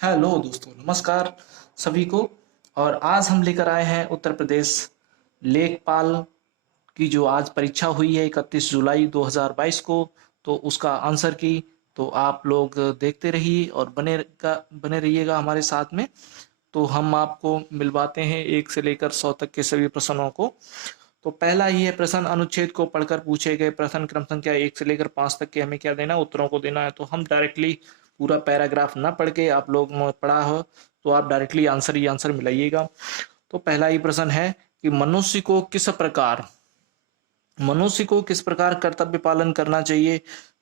Hello दोस्तों, नमस्कार सभी को। और आज हम लेकर आए हैं उत्तर प्रदेश लेखपाल की जो आज परीक्षा हुई है 31 जुलाई 2022 को। तो उसका आंसर की तो आप लोग देखते रहिए और बने रहिएगा हमारे साथ में। तो हम आपको मिलवाते हैं 1 से लेकर 100 तक के सभी प्रश्नों को। तो पहला ही है प्रश्न, अनुच्छेद को पढ़कर पूछे गए प्रश्न क्रम संख्या 1 से लेकर 5 तक के हमें क्या देना है, उत्तरों को देना है। तो हम डायरेक्टली पूरा पैराग्राफ ना पढ़ के, आप लोग ने पढ़ा हो तो आप डायरेक्टली आंसर ही आंसर मिलाइएगा। तो पहला ही प्रश्न है कि मनुष्य को किस प्रकार कर्तव्य पालन करना चाहिए।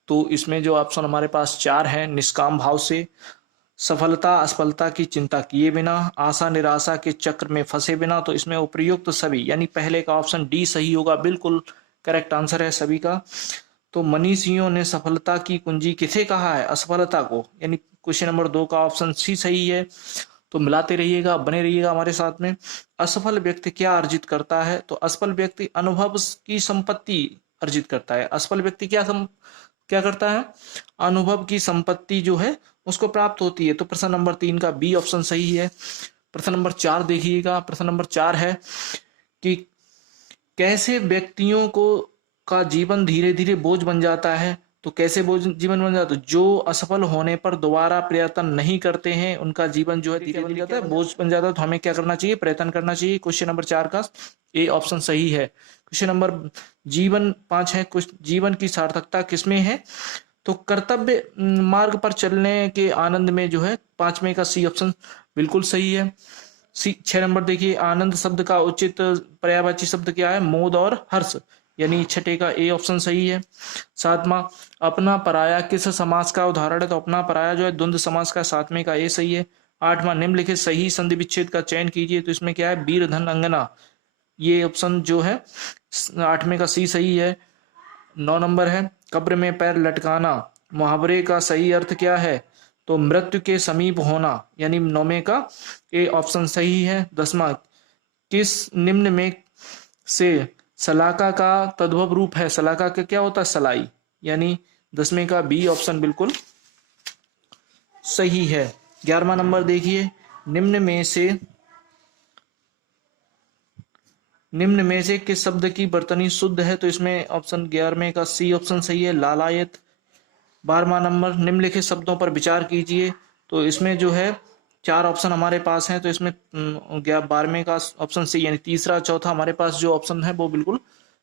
तो इसमें जो ऑप्शन हमारे पास 4 हैं, निष्काम भाव से, सफलता असफलता की चिंता किए बिना, आशा निराशा के चक्र में फंसे बिना। तो इसमें उपर्युक्त सभी यानी पहले का ऑप्शन डी सही होगा, बिल्कुल करेक्ट आंसर है सभी का। तो मनीषियों ने सफलता की कुंजी किसे कहा है, असफलता को, यानी क्वेश्चन नंबर 2 का ऑप्शन सी सही है। तो मिलाते रहिएगा, बने रहिएगा हमारे साथ में। असफल व्यक्ति क्या अर्जित करता है, तो असफल व्यक्ति अनुभव की संपत्ति अर्जित करता है। असफल व्यक्ति क्या करता है, अनुभव की संपत्ति जो है उसको प्राप्त होती है। तो प्रश्न नंबर 3 का बी ऑप्शन सही है। प्रश्न नंबर 4 देखिएगा। प्रश्न नंबर 4 है कि कैसे व्यक्तियों को का जीवन धीरे धीरे बोझ बन जाता है। तो कैसे बोझ जीवन बन जाता है, जो असफल होने पर दोबारा प्रयत्न नहीं करते हैं उनका जीवन जो है धीरे धीरे जाता है, बोझ बन जाता है। तो हमें क्या करना चाहिए, प्रयत्न करना चाहिए। क्वेश्चन नंबर 4 का ए ऑप्शन सही है। क्वेश्चन नंबर जीवन 5 है, कुछ जीवन की सार्थकता किसमें है, तो कर्तव्य मार्ग पर चलने के आनंद में जो है, 5वें का सी ऑप्शन बिल्कुल सही है। 6 नंबर देखिए, आनंद शब्द का उचित पर्यायवाची शब्द क्या है, मोद और हर्ष, यानी 6 का ए ऑप्शन सही है। 7वां, अपना पराया किस समास का उदाहरण है, तो अपना पराया जो है द्वंद्व समास का, 7वें का ए सही है। 8वां, निम्नलिखित सही संधि विच्छेद का चयन कीजिए। तो इसमें क्या है, वीर धन अंगना, ये ऑप्शन जो है 8वें का सी सही है। 9 नंबर है, कब्र में पैर लटकाना, मुहावरे का सही अर्थ क्या है, तो मृत्यु के समीप होना, यानी 9वें का ए ऑप्शन सही है। 10वां, किस निम्न में से सलाका का तद्भव रूप है, सलाका का क्या होता है, सलाई, यानी 10वें का बी ऑप्शन बिल्कुल सही है। 11वां नंबर देखिए, निम्न में से किस शब्द की वर्तनी शुद्ध है, तो इसमें ऑप्शन 11वें का सी ऑप्शन सही है, लालायत। 12वां नंबर, निम्नलिखित शब्दों पर विचार कीजिए। तो इसमें जो है 4 ऑप्शन हमारे पास हैं, तो इसमें 12वें का ऑप्शन सी, यानी तीसरा चौथा हमारे पास जो ऑप्शन है वो बिल्कुल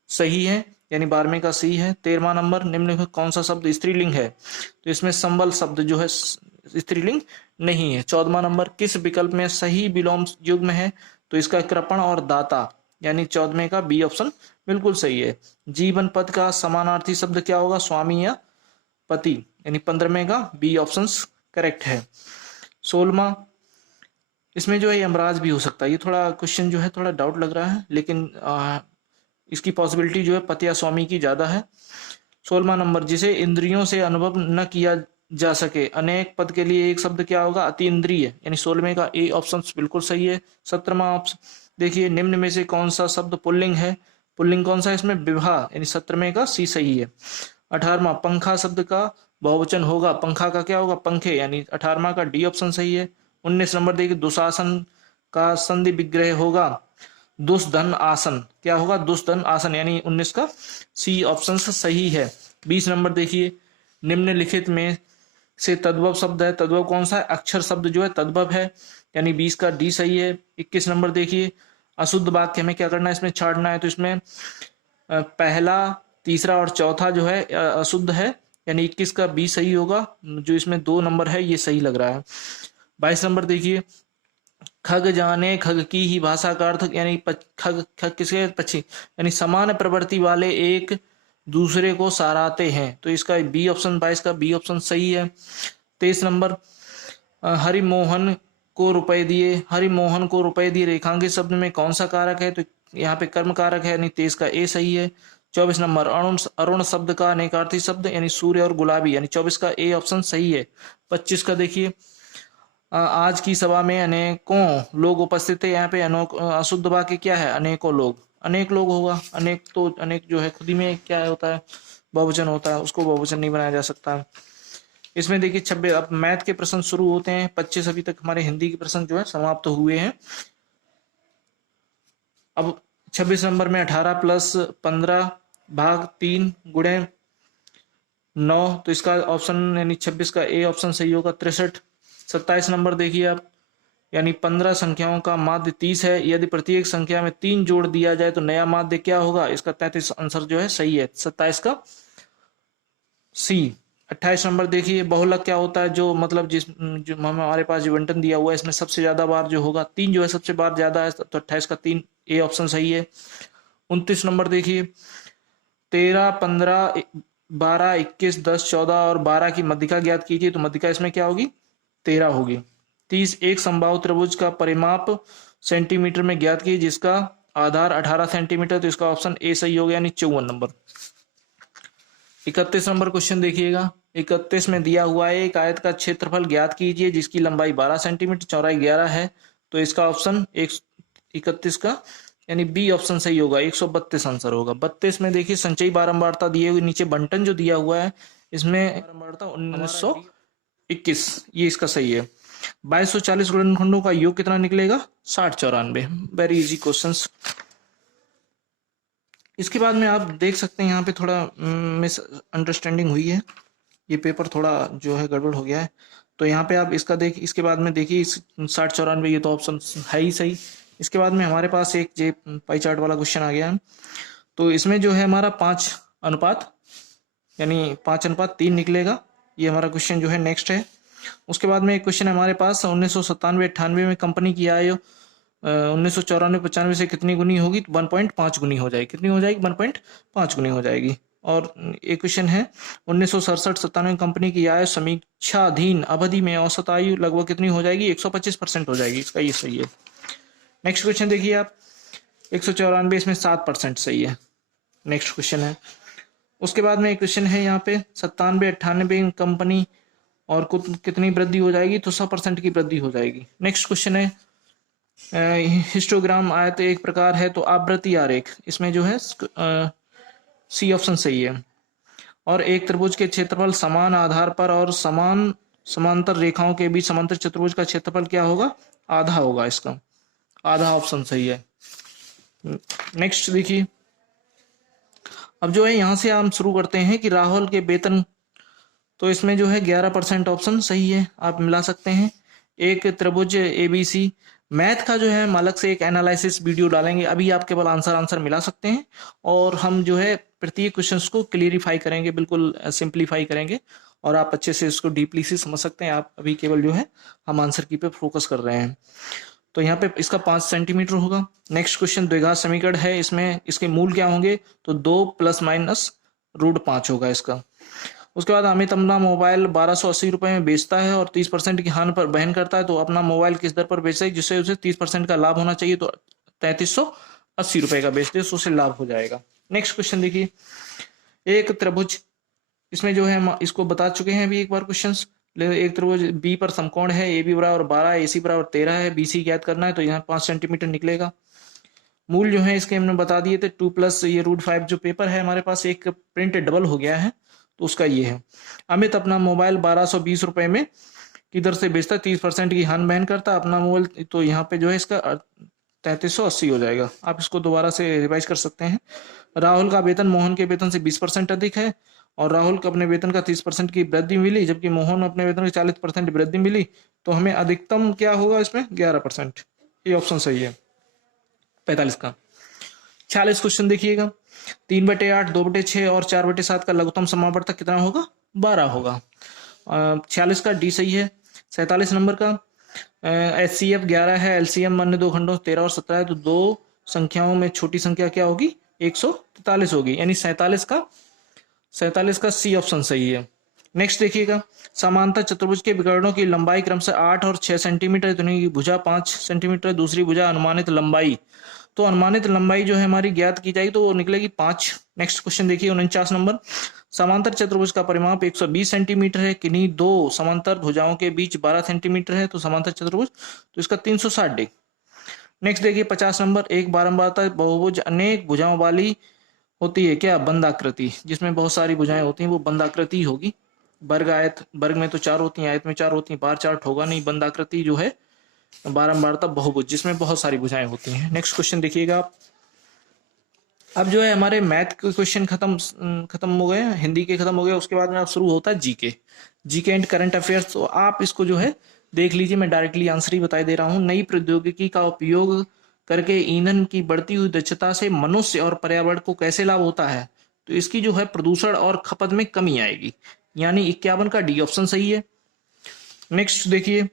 सही है, यानी 12वें का सी है। 13वां नंबर, निम्नलिखित कौन सा शब्द स्त्रीलिंग है, तो इसमें संबल शब्द जो है स्त्रीलिंग नहीं है। 14वां नंबर, किस विकल्प में सही विलोम युग्म है, तो इसका कृपण और दाता, यानी 14वें का बी ऑप्शन बिल्कुल सही है। जीवन पद का समानार्थी शब्द क्या होगा, स्वामी या पति, यानी 15वें का बी ऑप्शन करेक्ट है। 16वां, इसमें जो है यमराज भी हो सकता है, ये थोड़ा क्वेश्चन जो है थोड़ा डाउट लग रहा है, लेकिन इसकी पॉसिबिलिटी जो है पति या स्वामी की ज्यादा है। 16वां नंबर, जिसे इंद्रियों से अनुभव न किया जा सके, अनेक पद के लिए एक शब्द क्या होगा, अति इंद्रिय, यानी 16वें का ए ऑप्शन बिल्कुल सही है। 17वां ऑप्शन देखिए, निम्न में से कौन सा शब्द पुल्लिंग है, पुल्लिंग कौन सा है इसमें, विवाह, यानी 17वें का सी सही है। 18वां, पंखा शब्द का बहुवचन होगा, पंखा का क्या होगा, पंखे, यानी 18वां का डी ऑप्शन सही है। 19 नंबर देखिए, दुशासन का संधि विग्रह होगा, दुष्धन आसन, क्या होगा, दुष्धन आसन, यानी 19 का सी ऑप्शन सही है। 20 नंबर देखिए, निम्नलिखित में से तद्भव शब्द है, तद्भव कौन सा है, अक्षर शब्द जो है तद्भव है, यानी 20 का डी सही है। 21 नंबर देखिए, अशुद्ध वाक्य हमें क्या करना है, इसमें छाड़ना है। तो इसमें पहला, तीसरा और चौथा जो है अशुद्ध है, यानी 21 का बी सही होगा। जो इसमें 2 नंबर है ये सही लग रहा है। 22 नंबर देखिए, खग जाने खग की ही भाषा का अर्थ, यानी खग खग किसके, पक्षी, यानी समान प्रवृत्ति वाले एक दूसरे को सराहते हैं। तो इसका बी ऑप्शन, 22 का बी ऑप्शन सही है। 23 नंबर, हरिमोहन को रुपए दिए, हरिमोहन को रुपए दिए रेखांकित शब्द में कौन सा कारक है, तो यहाँ पे कर्म कारक है, यानी 23 का ए सही है। 24 नंबर, अरुण अरुण शब्द का अनेकार्थी शब्द, यानी सूर्य और गुलाबी, यानी 24 का ए ऑप्शन सही है। 25 का देखिए, आज की सभा में अनेकों लोग उपस्थित थे, यहाँ पे अशुद्ध वाक्य क्या है, अनेकों लोग, अनेक लोग होगा, अनेक तो अनेक जो है खुद ही में क्या होता है, बहुवचन होता है, उसको बहुवचन नहीं बनाया जा सकता। इसमें देखिए 26, अब मैथ के प्रश्न शुरू होते हैं। 25 अभी तक हमारे हिंदी के प्रश्न जो है समाप्त हुए हैं। अब 26 नंबर में 18 प्लस 15 भाग 3 गुणे 9, तो इसका ऑप्शन यानी 26 का ए ऑप्शन सही होगा, 63। 27 नंबर देखिए आप, यानी 15 संख्याओं का माध्य 30 है, यदि प्रत्येक संख्या में 3 जोड़ दिया जाए तो नया माध्य क्या होगा? इसका 33 आंसर जो है सही है, 27 का सी। 28 नंबर देखिए, बहुलक क्या होता है? जो मतलब जो हमारे पास जो बंटन दिया हुआ है इसमें सबसे ज्यादा बार जो होगा 3 जो है सबसे बार ज्यादा है, तो 28 का 3 ए ऑप्शन सही है। 29 नंबर देखिए, 13, 15, 12, 21, 10, 14 और 12 की मध्यिका ज्ञात कीजिए, तो मध्यिका इसमें क्या होगी? 13 होगी। 30, एक समबाहु त्रिभुज का परिमाप सेंटीमीटर में ज्ञात कीजिए जिसका आधार 18 सेंटीमीटर, तो इसका ऑप्शन ए सही हो गया, यानी 54 नंबर। 31 नंबर क्वेश्चन देखिएगा, 31 में दिया हुआ है एक आयत का क्षेत्रफल ज्ञात कीजिए जिसकी लंबाई 12 सेंटीमीटर, चौड़ाई 11 है, तो इसका ऑप्शन 31 का यानी बी ऑप्शन सही होगा, 132 आंसर होगा। 32 में देखिए संचयी बारंबारता दिए हुए, नीचे बंटन जो दिया हुआ है इसमें बारंबारता 1921, ये इसका सही है। 2240 गुणनखंडों का योग कितना निकलेगा? 6094। Very easy questions. इसके बाद में आप देख सकते हैं यहाँ पे थोड़ा मिस अंडरस्टैंडिंग हुई है, ये पेपर थोड़ा जो है गड़बड़ हो गया है, तो यहाँ पे आप इसका इसके बाद में देखिए 6094, ये तो ऑप्शन है ही सही। इसके बाद में हमारे पास एक जे पाई चार्ट वाला क्वेश्चन आ गया है, तो इसमें जो है हमारा 5 अनुपात यानी 5:3 निकलेगा, ये हमारा क्वेश्चन जो है नेक्स्ट है। उसके बाद में एक क्वेश्चन हमारे पास 1997-98 में कंपनी की आय 1994-95 से कितनी गुनी होगी? तो 1.5 गुनी हो जाएगी। कितनी हो जाएगी? 1.5 गुनी हो जाएगी। और एक क्वेश्चन है 1967-97 कंपनी की आय समीक्षाधीन अवधि में औसत आयु लगभग कितनी हो जाएगी? 125% हो जाएगी, इसका ये सही है। नेक्स्ट क्वेश्चन देखिए आप, 194 इसमें 7% सही है। नेक्स्ट क्वेश्चन है, उसके बाद में एक क्वेश्चन है यहाँ पे 97-98 कंपनी और कितनी वृद्धि हो जाएगी? तो 100% की वृद्धि हो जाएगी। नेक्स्ट क्वेश्चन है हिस्टोग्राम आयत एक प्रकार है, तो आवृत्ति आरेख, इसमें जो है सी ऑप्शन सही है। और एक त्रिभुज के क्षेत्रफल समान आधार पर और समांतर रेखाओं के बीच समांतर चतुर्भुज का क्षेत्रफल क्या होगा? आधा होगा, इसका आधा ऑप्शन सही है। नेक्स्ट देखिए, अब जो है यहां से हम शुरू करते हैं कि राहुल के वेतन, तो इसमें जो है 11% ऑप्शन सही है, आप मिला सकते हैं। एक त्रिभुज एबीसी, मैथ का जो है हम अलग से एक एनालिसिस वीडियो डालेंगे, अभी आप केवल आंसर मिला सकते हैं, और हम जो है प्रत्येक क्वेश्चंस को क्लियरिफाई करेंगे, बिल्कुल सिंप्लीफाई करेंगे, और आप अच्छे से इसको डीपली से समझ सकते हैं। आप अभी केवल जो है हम आंसर की पे फोकस कर रहे हैं, तो यहाँ पे इसका 5 सेंटीमीटर होगा। नेक्स्ट क्वेश्चन द्विघात समीकरण है, इसमें इसके मूल क्या होंगे? तो 2 ± √5 होगा इसका। उसके बाद अमित अपना मोबाइल 1280 रुपए में बेचता है और 30% की हानि पर बहन करता है, तो अपना मोबाइल किस दर पर बेचता है जिससे उसे 30% का लाभ होना चाहिए? तो 3380 रुपए का बेचते हैं, तो उसे लाभ हो जाएगा। नेक्स्ट क्वेश्चन देखिए, एक त्रिभुज, इसमें जो है हम इसको बता चुके हैं अभी एक बार क्वेश्चंस। एक त्रिभुज बी पर समकोण है, ए बी बराबर 12, ए सी बराबर 13 है, बी सी ज्ञात करना है, तो यहाँ 5 सेंटीमीटर निकलेगा। मूल जो है इसके हमने बता दिए थे, 2+ ये √5 जो पेपर है हमारे पास एक प्रिंट डबल हो गया है, तो उसका ये है। अमित अपना मोबाइल 1220 रुपए में की दर से बेचता है, 30% की हानि बहन करता है अपना मोबाइल, तो यहाँ पे जो है इसका 3380 हो जाएगा। आप इसको दोबारा से रिवाइज कर सकते हैं। राहुल का वेतन मोहन के वेतन से 20% अधिक है, और राहुल को अपने वेतन का 30% की वृद्धि मिली, जबकि मोहन अपने वेतन की 40% वृद्धि मिली, तो हमें अधिकतम क्या होगा इसमें? 11%, ये ऑप्शन सही है 45 का। 46 क्वेश्चन देखिएगा, 3/8, 2/6 और 4/7 का लघुत्तम समावर्तक कितना होगा? 12 होगा। 46 का डी सही है। 47 नंबर का HCF 11 है, LCM अन्य दो खंडों 13 और 17 है, तो दो संख्याओं में छोटी संख्या क्या होगी? 143 होगी, यानी 47 का सी ऑप्शन सही है। नेक्स्ट देखिएगा, समांतर चतुर्भुज के विकर्णों की लंबाई क्रमशः 8 और 6 सेंटीमीटर, तो की भुजा 5 सेंटीमीटर, दूसरी भुजा अनुमानित लंबाई, तो अनुमानित लंबाई जो है हमारी ज्ञात की जाएगी, तो वो निकलेगी 5। नेक्स्ट क्वेश्चन देखिए 49 नंबर, समांतर चतुर्भुज का परिमाप 120 सेंटीमीटर है, किन्हीं दो समांतर भुजाओं के बीच 12 सेंटीमीटर है, तो समांतर चतुर्भुज, तो इसका 360 डिग्री। नेक्स्ट देखिए 50 नंबर, एक बारंबारता बहुभुज अनेक भुजाओं वाली होती है, क्या? बंदाकृति, जिसमें बहुत सारी भुजाएं होती हैं वो बंदाकृति होगी, वर्ग आयत, वर्ग में तो 4 होती हैं, आयत में 4 होती हैं, बार चार्ट होगा नहीं, बंद आकृति जो है बारंबारता बहुभुज जिसमें बहुत सारी भुजाएं होती हैं। नेक्स्ट क्वेश्चन देखिएगा आप। अब जो है हमारे मैथ के क्वेश्चन खत्म हो गए, हिंदी के खत्म हो गए, उसके बाद में अब शुरू होता है जीके एंड करंट अफेयर्स। तो आप इसको जो है देख लीजिए, मैं डायरेक्टली आंसर ही बताई दे रहा हूँ। नई प्रौद्योगिकी का उपयोग करके ईंधन की बढ़ती हुई दक्षता से मनुष्य और पर्यावरण को कैसे लाभ होता है? तो इसकी जो है प्रदूषण और खपत में कमी आएगी, यानी 51 का डी ऑप्शन सही है। नेक्स्ट देखिए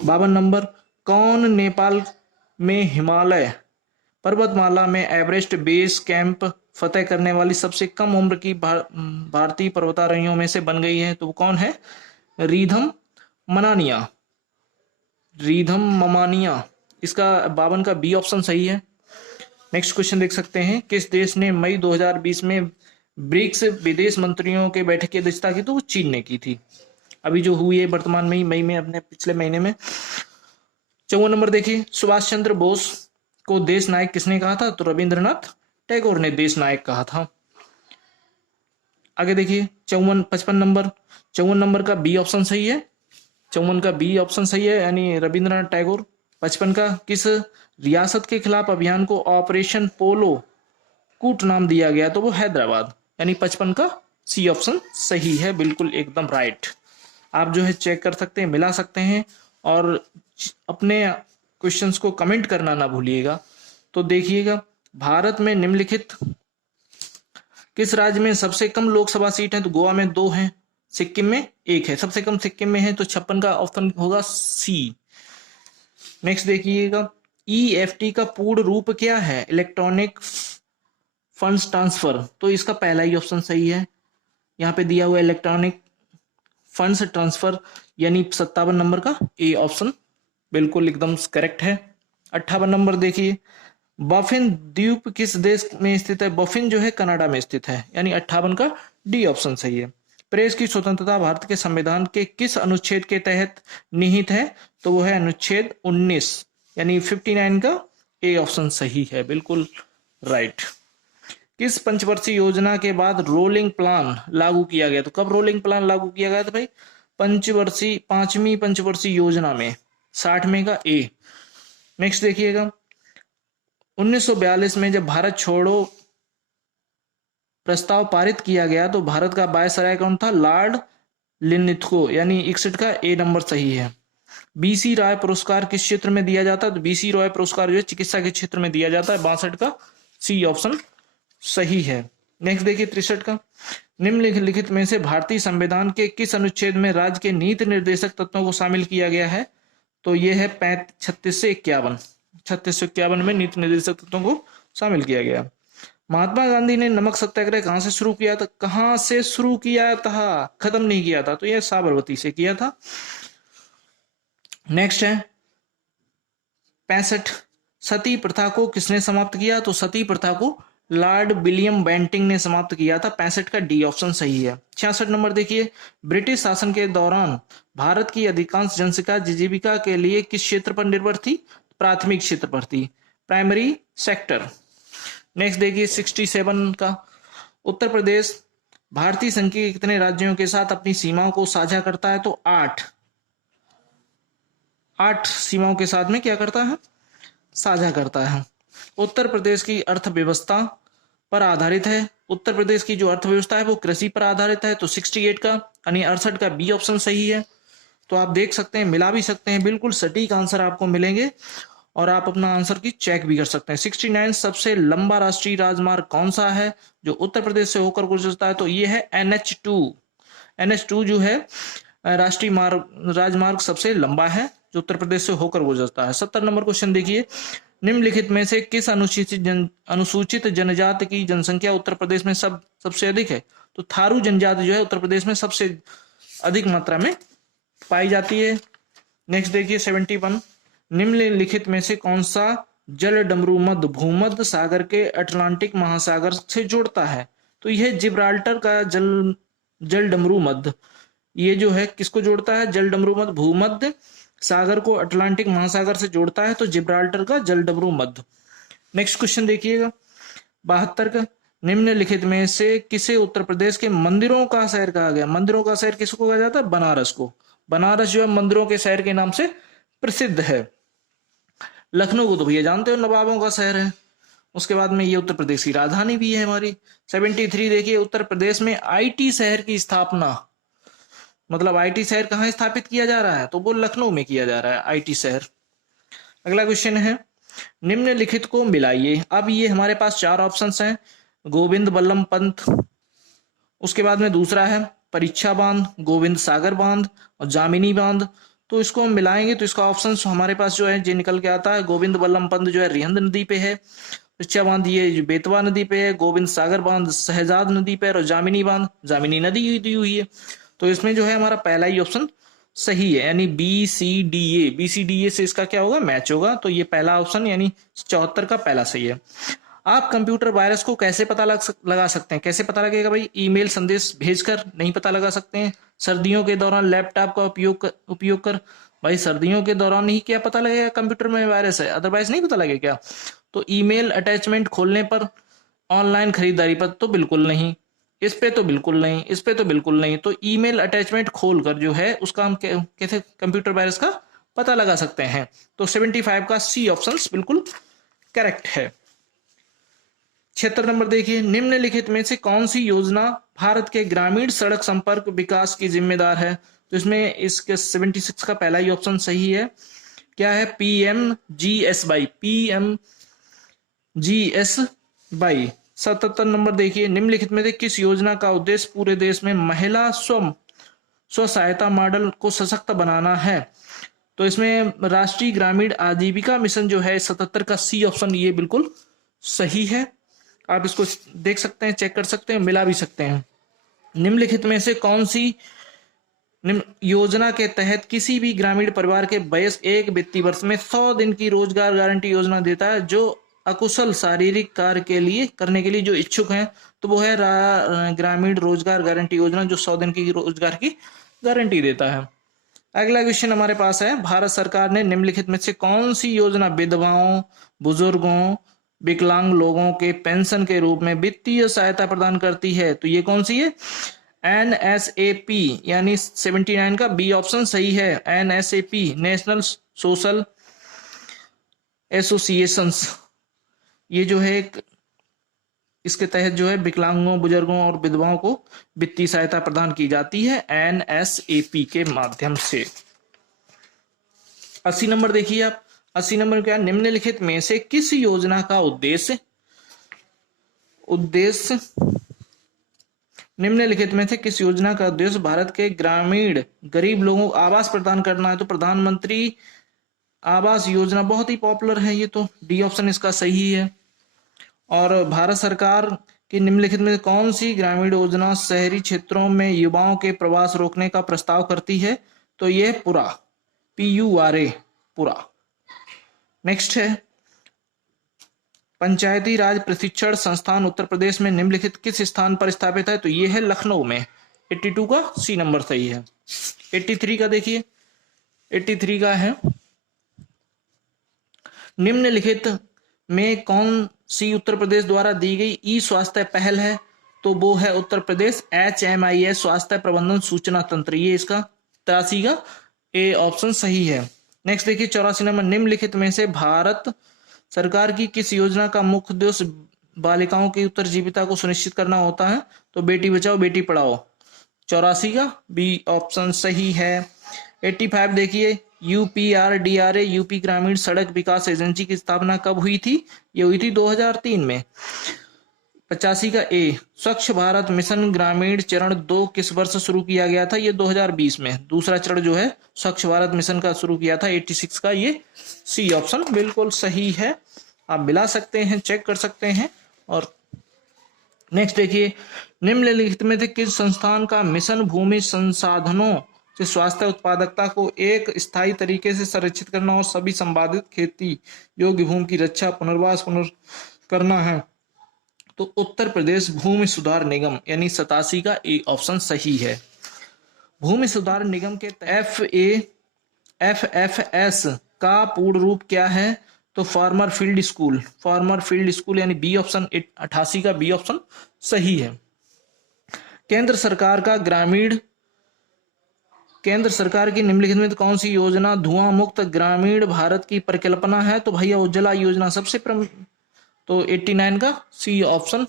52 नंबर, कौन नेपाल में हिमालय पर्वतमाला में एवरेस्ट बेस कैंप फतेह करने वाली सबसे कम उम्र की भारतीय पर्वतारोहियों में से बन गई है? तो वो कौन है? रीधम ममानिया। इसका 52 का बी ऑप्शन सही है। नेक्स्ट क्वेश्चन देख सकते हैं, किस देश ने मई 2020 में ब्रिक्स विदेश मंत्रियों के बैठक की अध्यक्षता की? तो वो चीन ने की थी, अभी जो हुई है वर्तमान में ही, मई में, अपने पिछले महीने में। 54 नंबर देखिए, सुभाष चंद्र बोस को देश नायक किसने कहा था? तो रविंद्रनाथ टैगोर ने देश नायक कहा था। आगे देखिए 54 नंबर का बी ऑप्शन सही है। 54 का बी ऑप्शन सही है, यानी रविंद्रनाथ टैगोर। 55 का, किस रियासत के खिलाफ अभियान को ऑपरेशन पोलो कूट नाम दिया गया? तो वो हैदराबाद, यानी 55 का सी ऑप्शन सही है, बिल्कुल एकदम राइट। आप जो है चेक कर सकते हैं, मिला सकते हैं, और अपने क्वेश्चंस को कमेंट करना ना भूलिएगा। तो देखिएगा, भारत में निम्नलिखित किस राज्य में सबसे कम लोकसभा सीट है? तो गोवा में 2 हैं, सिक्किम में 1 है, सबसे कम सिक्किम में है, तो 56 का ऑप्शन होगा सी। नेक्स्ट देखिएगा, EFT का पूर्ण रूप क्या है? Electronic funds transfer. तो इसका पहला ही ऑप्शन सही है, यहाँ पे दिया हुआ इलेक्ट्रॉनिक फंड्स ट्रांसफर, यानी 57 नंबर का ए ऑप्शन बिल्कुल एकदम करेक्ट है। 58 नंबर देखिए, बफिन द्वीप किस देश में स्थित है? बफिन जो है कनाडा में स्थित है, यानी 58 का डी ऑप्शन सही है। प्रेस की स्वतंत्रता भारत के संविधान के किस अनुच्छेद के तहत निहित है? तो वो है अनुच्छेद 19, यानी 59 का ए ऑप्शन सही है, बिल्कुल राइट। किस पंचवर्षीय योजना के बाद रोलिंग प्लान लागू किया गया? तो कब रोलिंग प्लान लागू किया गया था भाई? पांचवी पंचवर्षीय योजना में, 60 में का ए। नेक्स्ट देखिएगा, 1942 में जब भारत छोड़ो प्रस्ताव पारित किया गया तो भारत का वायसराय कौन था? लॉर्ड लिनलिथगो, यानी 61 का ए नंबर सही है। बीसी रॉय पुरस्कार किस क्षेत्र में दिया जाता है? तो बीसी रॉय पुरस्कार जो है चिकित्सा के क्षेत्र में दिया जाता है, 62 का सी ऑप्शन सही है। नेक्स्ट देखिए 63 का, निम्नलिखित में से भारतीय संविधान के किस अनुच्छेद में राज्य के नीति निर्देशक तत्वों को शामिल किया गया है? तो ये है 36 से 51 में नीति निर्देशक तत्वों को शामिल किया गया। महात्मा गांधी ने नमक सत्याग्रह कहां से शुरू किया था? कहां से शुरू किया था, खत्म नहीं किया था, तो यह साबरमती से किया था। नेक्स्ट है 65, सती प्रथा को किसने समाप्त किया? तो सती प्रथा को लॉर्ड विलियम बेंटिंग ने समाप्त किया था, 65 का डी ऑप्शन सही है। 66 नंबर देखिए, ब्रिटिश शासन के दौरान भारत की अधिकांश जनसंख्या जीविका के लिए किस क्षेत्र पर निर्भर थी? प्राथमिक क्षेत्र पर थी, प्राइमरी सेक्टर। नेक्स्ट देखिए 67 का, उत्तर प्रदेश भारतीय संघ के कितने राज्यों के साथ अपनी सीमाओं को साझा करता है? तो 8 सीमाओं के साथ में क्या करता है? साझा करता है। उत्तर प्रदेश की अर्थव्यवस्था पर आधारित है, उत्तर प्रदेश की जो अर्थव्यवस्था है वो कृषि पर आधारित है, तो 68 का यानी 68 का बी ऑप्शन सही है। तो आप देख सकते हैं, मिला भी सकते हैं, बिल्कुल सटीक आंसर आपको मिलेंगे, और आप अपना आंसर की चेक भी कर सकते हैं। 69, सबसे लंबा राष्ट्रीय राजमार्ग कौन सा है जो उत्तर प्रदेश से होकर गुजरता है? तो ये है NH2 जो है राष्ट्रीय राजमार्ग सबसे लंबा है जो उत्तर प्रदेश से होकर गुजरता है। 70 नंबर क्वेश्चन देखिए, निम्नलिखित में से किस अनुसूचित जनजाति की जनसंख्या उत्तर प्रदेश में सबसे अधिक है? तो थारू जनजाति जो है उत्तर प्रदेश में सबसे अधिक मात्रा में पाई जाती है। नेक्स्ट देखिए 71, निम्नलिखित में से कौन सा जल डमरू मध्य भूमध्य सागर के अटलांटिक महासागर से जोड़ता है? तो यह जिब्राल्टर का जल डमरू मध्य, ये जो है किसको जोड़ता है? जल डमरू मध्य भूमध्य सागर को अटलांटिक महासागर से जोड़ता है, तो जिब्राल्टर का जल डमरू मध्य। नेक्स्ट क्वेश्चन देखिएगा 72 का, निम्नलिखित में से किसे उत्तर प्रदेश के मंदिरों का शहर कहा गया? मंदिरों का शहर किसको कहा जाता है? बनारस को। बनारस जो है मंदिरों के शहर के नाम से प्रसिद्ध है। लखनऊ को तो भैया जानते हो नवाबों का शहर है। उसके बाद में ये उत्तर प्रदेश की राजधानी भी है हमारी। 73 देखिए, उत्तर प्रदेश में आईटी शहर की स्थापना, मतलब आईटी शहर कहाँ स्थापित किया जा रहा है? तो वो लखनऊ में किया जा रहा है आईटी शहर। अगला क्वेश्चन है, निम्नलिखित को मिलाइए। अब ये हमारे पास चार ऑप्शंस हैं, गोविंद बल्लभ पंत, उसके बाद में दूसरा है परीक्षा बांध, गोविंद सागर बांध और जामिनी बांध। तो इसको हम मिलाएंगे तो इसका ऑप्शन हमारे पास जो है ये निकल के आता है, गोविंद बल्लभ पंत जो है रिहंद नदी पे है, परीक्षा बांध ये बेतवा नदी पे है, गोविंद सागर बांध शहजाद नदी पे और जामिनी बांध जामिनी नदी दी हुई है। तो इसमें जो है हमारा पहला ही ऑप्शन सही है, यानी बी सी डी ए से इसका क्या होगा? मैच होगा। तो ये पहला ऑप्शन यानी 74 का पहला सही है। आप कंप्यूटर वायरस को कैसे पता लगा सकते हैं? कैसे पता लगेगा भाई? ईमेल संदेश भेजकर नहीं पता लगा सकते हैं। सर्दियों के दौरान लैपटॉप का उपयोग कर। भाई सर्दियों के दौरान ही क्या पता लगेगा कंप्यूटर में वायरस है, अदरवाइज नहीं पता लगेगा क्या? तो ईमेल अटैचमेंट खोलने पर, ऑनलाइन खरीदारी पर तो बिल्कुल नहीं, इस पे तो बिल्कुल नहीं, इस पे तो बिल्कुल नहीं। तो ईमेल अटैचमेंट खोलकर जो है उसका हम कैसे कंप्यूटर वायरस का पता लगा सकते हैं? तो 75 का सी ऑप्शन बिल्कुल करेक्ट है। 76 नंबर देखिए, निम्नलिखित में से कौन सी योजना भारत के ग्रामीण सड़क संपर्क विकास की जिम्मेदार है? तो इसमें इसके 76 का पहला ही ऑप्शन सही है। क्या है? पीएमजीएसवाई। 77 नंबर देखिए, निम्नलिखित में से किस योजना का उद्देश्य पूरे देश में महिला स्व सहायता मॉडल को सशक्त बनाना है? तो इसमें राष्ट्रीय ग्रामीण आजीविका मिशन जो है 77 का सी ऑप्शन ये बिल्कुल सही है। आप इसको देख सकते हैं, चेक कर सकते हैं, मिला भी सकते हैं। निम्नलिखित में से कौन सी योजना के तहत किसी भी ग्रामीण परिवार के वयस्क एक वित्तीय वर्ष में 100 दिन की रोजगार गारंटी योजना देता है जो अकुशल शारीरिक कार्य के लिए करने के लिए जो इच्छुक हैं? तो वो है ग्रामीण रोजगार गारंटी योजना जो 100 दिन की रोजगार की गारंटी देता है। अगला क्वेश्चन हमारे पास है, भारत सरकार ने निम्नलिखित में से कौन सी योजना विधवाओं, बुजुर्गों, विकलांग लोगों के पेंशन के रूप में वित्तीय सहायता प्रदान करती है? तो ये कौन सी है? NSAP, यानी 79 का बी ऑप्शन सही है। NSAP नेशनल सोशल एसोसिएशंस, ये जो है इसके तहत जो है विकलांगों, बुजुर्गों और विधवाओं को वित्तीय सहायता प्रदान की जाती है NSAP के माध्यम से। 80 नंबर देखिए आप, 80 नंबर क्या? निम्नलिखित में से किस योजना का उद्देश्य निम्नलिखित में से किस योजना का उद्देश्य भारत के ग्रामीण गरीब लोगों को आवास प्रदान करना है? तो प्रधानमंत्री आवास योजना बहुत ही पॉपुलर है, ये तो डी ऑप्शन इसका सही है। और भारत सरकार की निम्नलिखित में कौन सी ग्रामीण योजना शहरी क्षेत्रों में युवाओं के प्रवास रोकने का प्रस्ताव करती है? तो यह पुरा, PURA, पुरा। नेक्स्ट है, पंचायती राज प्रशिक्षण संस्थान उत्तर प्रदेश में निम्नलिखित किस स्थान पर स्थापित है? तो ये है लखनऊ में। 82 का सी नंबर सही है। 83 का देखिए, 83 का है, निम्नलिखित में कौन सी उत्तर प्रदेश द्वारा दी गई ई स्वास्थ्य पहल है? तो वो है उत्तर प्रदेश HMIS स्वास्थ्य प्रबंधन सूचना तंत्र, ये इसका 83 का ए ऑप्शन सही है। नेक्स्ट देखिए 84 नंबर, निम्नलिखित में से भारत सरकार की किस योजना का मुख्य उद्देश्य बालिकाओं की उत्तरजीविता को सुनिश्चित करना होता है? तो बेटी बचाओ बेटी पढ़ाओ, 84 का बी ऑप्शन सही है। 85 देखिए, UPRDRA यूपी ग्रामीण सड़क विकास एजेंसी की स्थापना कब हुई थी? ये हुई थी 2003 में। 85 का ए, स्वच्छ भारत मिशन ग्रामीण चरण 2 किस वर्ष शुरू किया गया था? ये 2020 में दूसरा चरण जो है स्वच्छ भारत मिशन का शुरू किया था। 86 का ये सी ऑप्शन बिल्कुल सही है। आप मिला सकते हैं, चेक कर सकते हैं। और नेक्स्ट देखिए, निम्नलिखित में से किस संस्थान का मिशन भूमि संसाधनों से स्वास्थ्य उत्पादकता को एक स्थायी तरीके से संरक्षित करना और सभी संपादित खेती योग्य भूमि की रक्षा पुनर्वास करना है? तो उत्तर प्रदेश भूमि सुधार निगम, यानी 87 का ए ऑप्शन सही है। भूमि सुधार निगम के FFS का पूर्ण रूप क्या है? तो फार्मर फील्ड स्कूल यानी बी ऑप्शन 88 का बी ऑप्शन सही है। केंद्र सरकार की निम्नलिखित में कौन सी योजना धुआं मुक्त ग्रामीण भारत की परिकल्पना है? तो भैया उज्ज्वला योजना सबसे तो 89 का सी ऑप्शन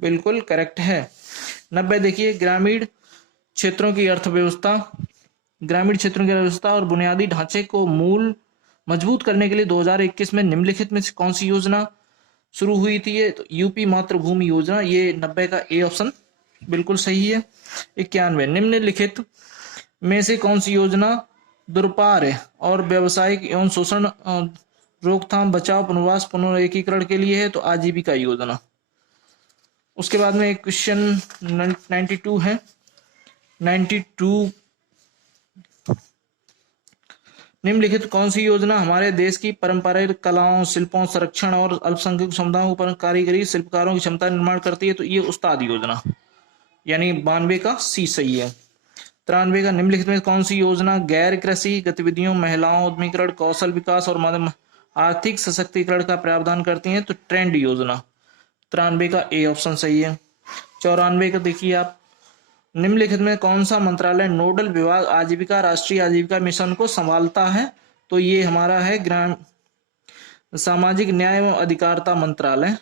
बिल्कुल करेक्ट है। 90 देखिए, ग्रामीण क्षेत्रों की अर्थव्यवस्था और बुनियादी ढांचे को मजबूत करने के लिए 2021 में निम्नलिखित में से कौन सी योजना शुरू हुई थी? ये तो यूपी मातृभूमि योजना, ये 90 का ए ऑप्शन बिल्कुल सही है। 91 निम्नलिखित में से कौन सी योजना दुर्पार्य और व्यावसायिक एवं शोषण रोकथाम, बचाव, पुनर्वास, पुनर्एकीकरण के लिए है? तो आजीविका योजना। उसके बाद में एक क्वेश्चन 92 है। 92 निम्नलिखित कौन सी योजना हमारे देश की पारंपरिक कलाओं, शिल्पों, संरक्षण और अल्पसंख्यक समुदायों पर कारीगरी शिल्पकारों की क्षमता निर्माण करती है? तो ये उस्ताद योजना, यानी 92 का सी सही है। 93 का निम्नलिखित में कौन सी योजना गैर कृषि गतिविधियों, महिलाओं, उद्यमीकरण, कौशल विकास और आर्थिक सशक्तिकरण का प्रावधान करती है? तो ट्रेंड योजना। 93 का ए ऑप्शन सही है। 94 का देखिए आप, निम्नलिखित में कौन सा मंत्रालय नोडल विभाग राष्ट्रीय आजीविका मिशन को संभालता है? तो ये हमारा है सामाजिक न्याय एवं अधिकारिता मंत्रालय।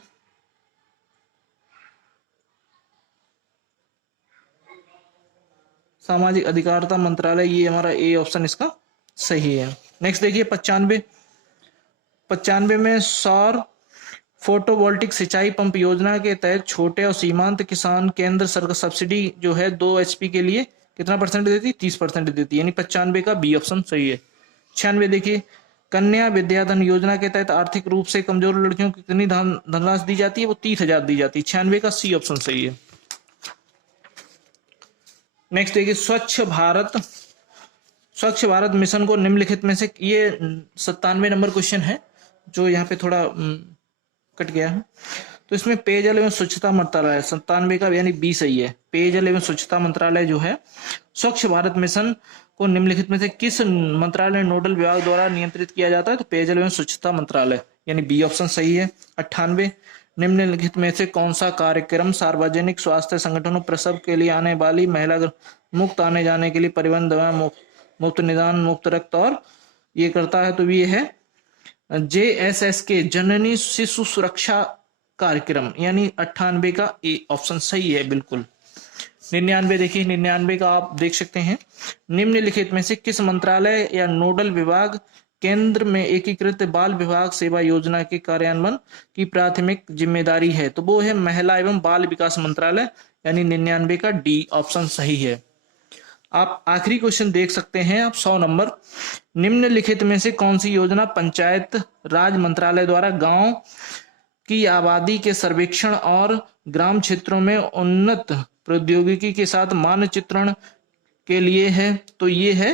सामाजिक अधिकारिता मंत्रालय, ये हमारा ए ऑप्शन इसका सही है। नेक्स्ट देखिए 95 में सौर फोटोवोल्टिक सिंचाई पंप योजना के तहत छोटे और सीमांत किसान केंद्र सरकार सब्सिडी जो है 2 HP के लिए कितना परसेंट देती? 30% देती है, यानी 95 का बी ऑप्शन सही है। 96 देखिए, कन्या विद्याधन योजना के तहत आर्थिक रूप से कमजोर लड़कियों को कितनी धनराशि दी जाती है? वो 30,000 दी जाती है। 96 का सी ऑप्शन सही है। नेक्स्ट देखिए, स्वच्छ भारत मिशन को निम्नलिखित में से, ये 97 नंबर क्वेश्चन है जो यहाँ पे थोड़ा कट गया है। तो इसमें पेयजल एवं स्वच्छता मंत्रालय 97 का यानी बी सही है। पेयजल एवं स्वच्छता मंत्रालय जो है स्वच्छ भारत मिशन को निम्नलिखित में से किस मंत्रालय नोडल विभाग द्वारा नियंत्रित किया जाता है? तो पेयजल एवं स्वच्छता मंत्रालय, यानी बी ऑप्शन सही है। 98 निम्नलिखित में से कौन सा कार्यक्रम सार्वजनिक स्वास्थ्य संगठनों प्रसव के लिए आने वाली महिला मुक्त आने जाने के लिए परिवहन, दवा मुफ्त निदान, मुफ्त रक्त और ये करता है? तो ये है JSSK, जननी शिशु सुरक्षा कार्यक्रम, यानी 98 का ए ऑप्शन सही है बिल्कुल। 99 देखिए, 99 का आप देख सकते हैं, निम्नलिखित में से किस मंत्रालय या नोडल विभाग केंद्र में एकीकृत बाल विभाग सेवा योजना के कार्यान्वयन की प्राथमिक जिम्मेदारी है? तो वो है महिला एवं बाल विकास मंत्रालय, यानी 99 का डी ऑप्शन सही है। आप आखिरी क्वेश्चन देख सकते हैं आप 100 नंबर, निम्नलिखित में से कौन सी योजना पंचायत राज मंत्रालय द्वारा गांव की आबादी के सर्वेक्षण और ग्राम क्षेत्रों में उन्नत प्रौद्योगिकी के साथ मानचित्रण के लिए है? तो ये है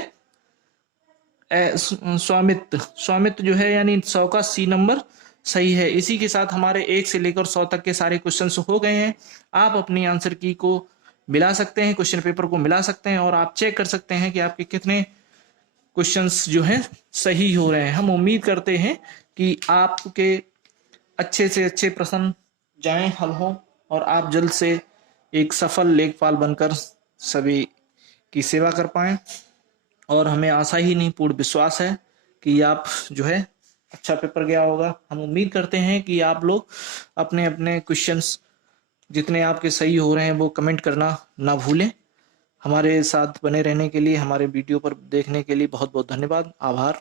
स्वामित्व जो है, यानी 100 का सी नंबर सही है। इसी के साथ हमारे 1 से लेकर 100 तक के सारे क्वेश्चंस हो गए हैं। आप अपनी आंसर की को मिला सकते हैं, क्वेश्चन पेपर को मिला सकते हैं और आप चेक कर सकते हैं कि आपके कितने क्वेश्चंस जो हैं सही हो रहे हैं। हम उम्मीद करते हैं कि आपके अच्छे से अच्छे प्रश्न जाएं, हल हो और आप जल्द से एक सफल लेखपाल बनकर सभी की सेवा कर पाएं। और हमें आशा ही नहीं पूर्ण विश्वास है कि आप जो है अच्छा पेपर गया होगा। हम उम्मीद करते हैं कि आप लोग अपने अपने क्वेश्चंस जितने आपके सही हो रहे हैं वो कमेंट करना ना भूलें। हमारे साथ बने रहने के लिए, हमारे वीडियो पर देखने के लिए बहुत बहुत धन्यवाद, आभार।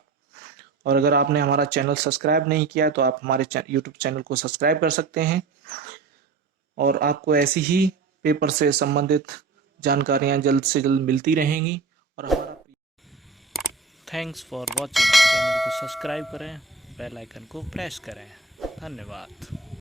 और अगर आपने हमारा चैनल सब्सक्राइब नहीं किया तो आप हमारे यूट्यूब चैनल को सब्सक्राइब कर सकते हैं और आपको ऐसी ही पेपर से संबंधित जानकारियां जल्द से जल्द मिलती रहेंगी। और हमारा थैंक्स फॉर वॉचिंग। चैनल को सब्सक्राइब करें, बेल आइकन को प्रेस करें। धन्यवाद।